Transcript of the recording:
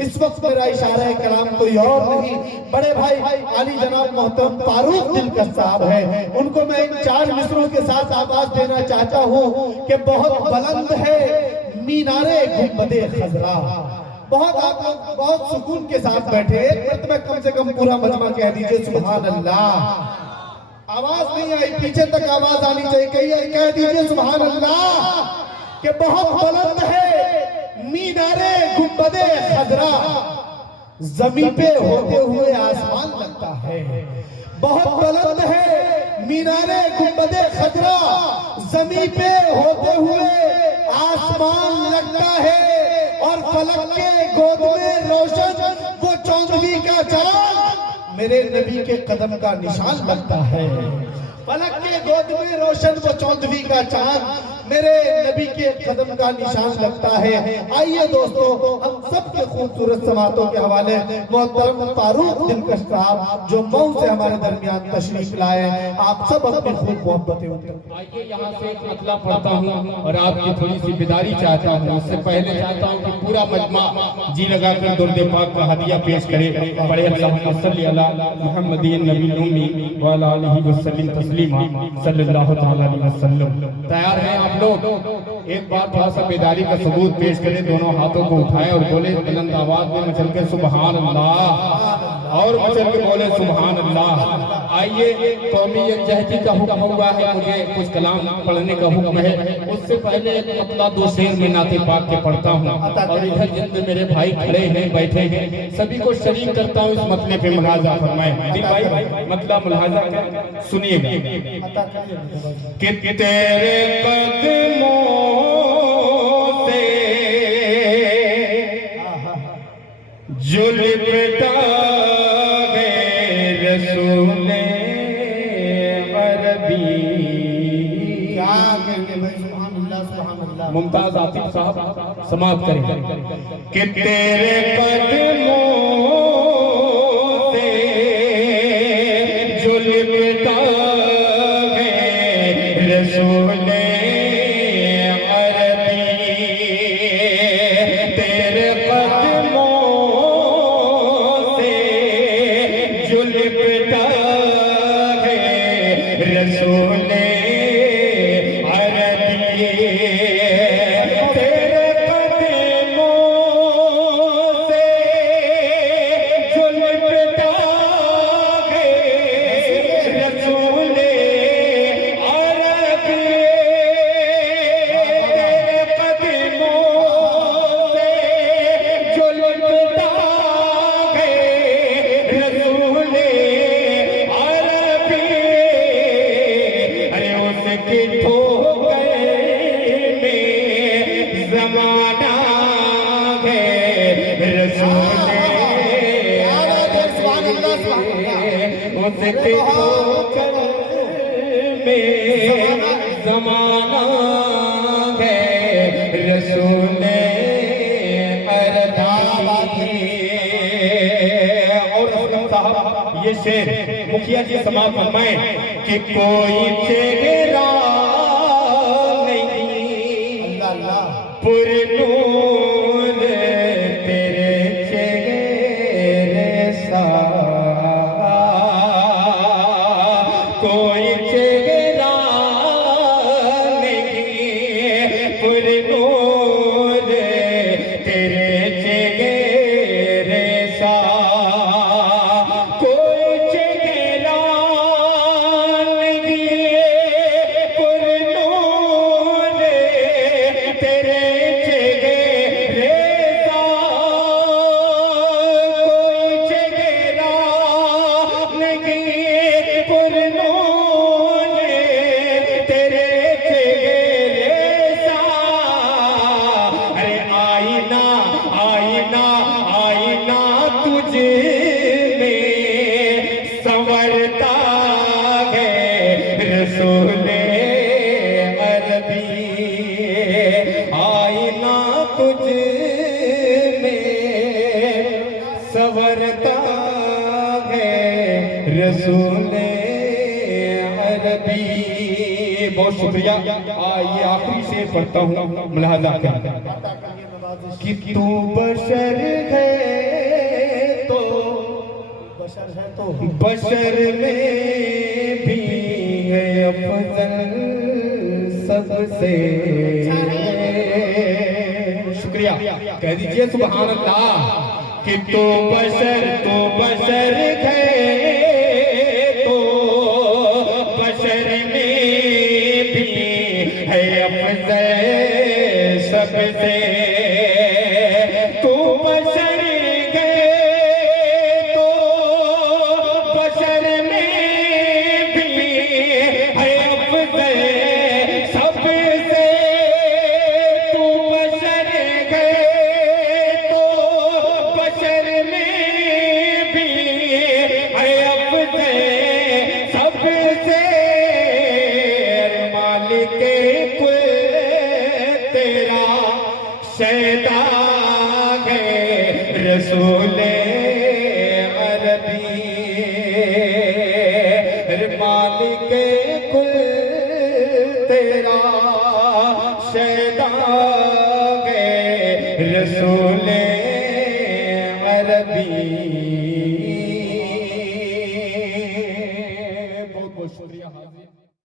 इस वक्त मेरा इशारा कलाम कोई और नहीं, बड़े भाई आली जनाब मोहतरम फारूक दिलकश साहब है। उनको मैं इन 4 मिसरों के साथ आवाज देना चाहता हूँ कि बहुत बुलंद है मीनारे गुंबदे खजरा। बहुत आप लोग बहुत सुकून के साथ बैठे, एक मरतबा कम से कम पूरा मजमा कह दीजिए सुभान अल्लाह। आवाज नहीं आई, पीछे तक आवाज आनी चाहिए, कह दीजिए सुभान अल्लाह। कि बहुत बुलंद है मीनारे गुंबदे खजरा, जमीन पे होते हुए आसमान लगता है। बहुत बुलंद है मीनारे गुंबदे खजरा, जमीन पे होते हुए आसमान लगता है। और फलक के गोद में रोशन वो चौंदवी का चांद मेरे नबी के कदम का निशान लगता है। फलक के गोद में रोशन वो चौंदवी का चांद मेरे नबी के कदम का निशान लगता है। आइए दोस्तों, हम सबके खूबसूरत समातों के हवाले मोहतरम फारूक दिलकश साहब जो मऊ से हमारे दरमियान तशरीफ लाए, आप सब अपनी खूब मोहब्बतें आइए यहाँ से एक मतला पढ़ता हूँ और आपकी थोड़ी सी बेदारी चाहता हूँ। उससे पहले चाहता हूँ कि पूरा मजमा जी लगाकर दुर्द पाक का हदिया पेश करे। बड़े अल्लाहुम्मा सल्ली अला मुहम्मदिन नबी उम्मी व अला आलिहि वसल्लम तस्लीमा सल्लल्लाहु तआला अलैहि वसल्लम। तैयार हैं आप लोग? एक बार थोड़ा सा बेदारी का सबूत पेश करें। दोनों हाथों को उठाएं और बोले बुलंद आवाज में मचल के सुभान अल्लाह, और मचल के बोले सुभान अल्लाह। आइए, कौमी यकजहती का हुक्म हुआ है, मुझे कुछ कलाम पढ़ने का हुक्म है। उससे पहले एक मतला 2 शेर में नाते पाक के पढ़ता हूँ। और इधर जितने मेरे भाई खड़े हैं बैठे हैं सभी को शरीक करता हूँ इस मतले पे मुलाजा फरमाएं। जी भाई मतला मुलाजा सुनिएगा। कि तेरे कदमों से जो लिपटा गए रसूले अरबी। क्या कहेंगे भाई, सुभान अल्लाह सुभान अल्लाह। मुमताज आतिफ साहब समाप्त करें। कि तेरे कदमों से जो लिपटा गए रसूले जमाना है रसूले अरबी। और असलम साहब ये शेर मुखिया जी समाप्त फरमाएं कि कोई चेहरा नहीं पुरनूर तेरे चेहरे सा, कोई चेहरा नहीं पुरनूर तेरे चेहरे सा, कोई चेहरा नहीं पुरनूर तेरे चेहरे सा, कोई चेहरा नहीं पुरनूर तेरे चेहरे सा। अरे आईना आईना आईना तुझे में संवरता है रसूले अरबी। आईना तुझे में संवरता है रसूले अरबी। बहुत शुक्रिया। ये आखिरी शेर पढ़ता हूँ, मुलाहाजा करें कि तू बशर है बशर में भी है अफजल सबसे। शुक्रिया, कह दीजिए सुभान अल्लाह कि तो बशर है, तो बशर में भी है अफजल सबसे। तो बशर गए तो बशर में भी है अफजल सबसे। तो बशर गए तो बशर में भी है अफजल सबसे। मालिक कुल तेरा शैदा गए रसूले अरबी। मालिक कुल तेरा शैदा गए रसूले अरबी।